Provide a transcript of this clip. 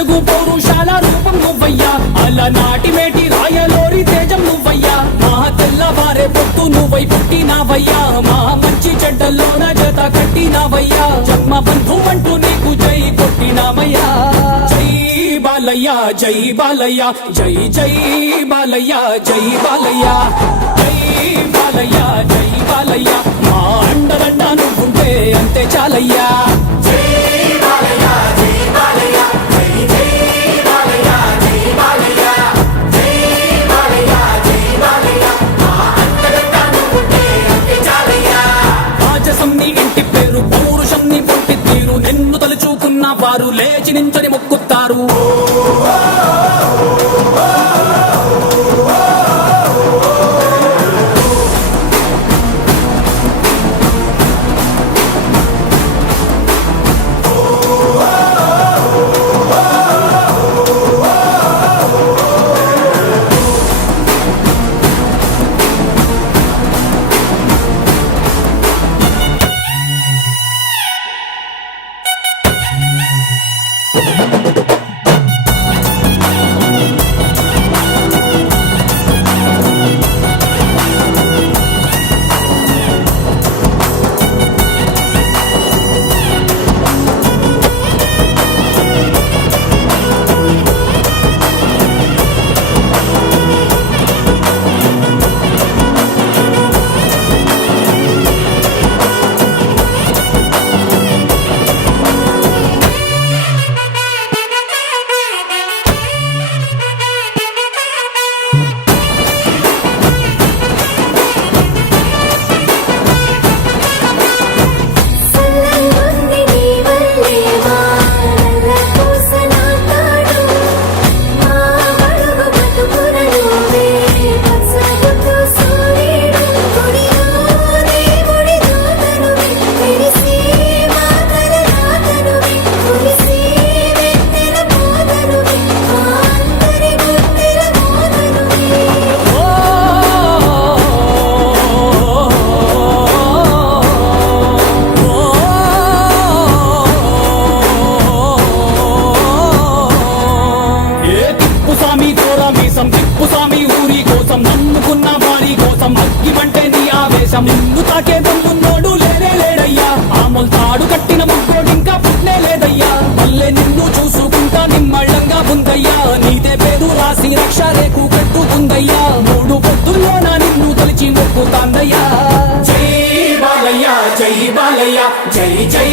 తెలుగు పౌరుషాల రూపం నువ్వయ్యా, అలనాటి మేటి రాయలోరి తేజం నువ్వయ్యా, మా తెల్లవారే పొత్తు నువ్వై పుట్టినావయ్యా, మా మంచి చెడ్డల్లోన జత కట్టినావయ్యా, జన్మ బంధు అంటూ నీకు జై కొట్టినామయ్యా. జై బాలయ్య జై బాలయ్య జై జై బాలయ్య జై బాలయ్య జై బాలయ్య జై బాలయ్య, మా అండదండ నువ్వుంటే అంతే చాలయ్యా. ఇంటి పేరు పౌరుషం నీ పొట్టి తీరు, నిన్ను తలుచుకున్న వారు లేచి నించని మొక్కుతారు. తిప్పుస్వామి ఊరి కోసం నమ్ముకున్న వారి కోసం అగ్గిమంటే నీ ఆవేశం, నిన్ను తాకే దమ్మున్నోడు లేనే లేడయ్యా, ఆమల్ తాడు కట్టిన ముగ్గోడు ఇంకా పుట్నే లేదయ్యా, మళ్ళీ నిన్ను చూసుకుంటా నిమ్మళ్ళంగా ఉందయ్యా, నీదే పేరు రాసి రక్ష రేకు కట్టుకుందయ్యా, మూడు పొద్దుల్లోన నిన్ను తలిచి మొక్కుతాందయ్యా. జై బాలయ్య జై బాలయ్య జై జై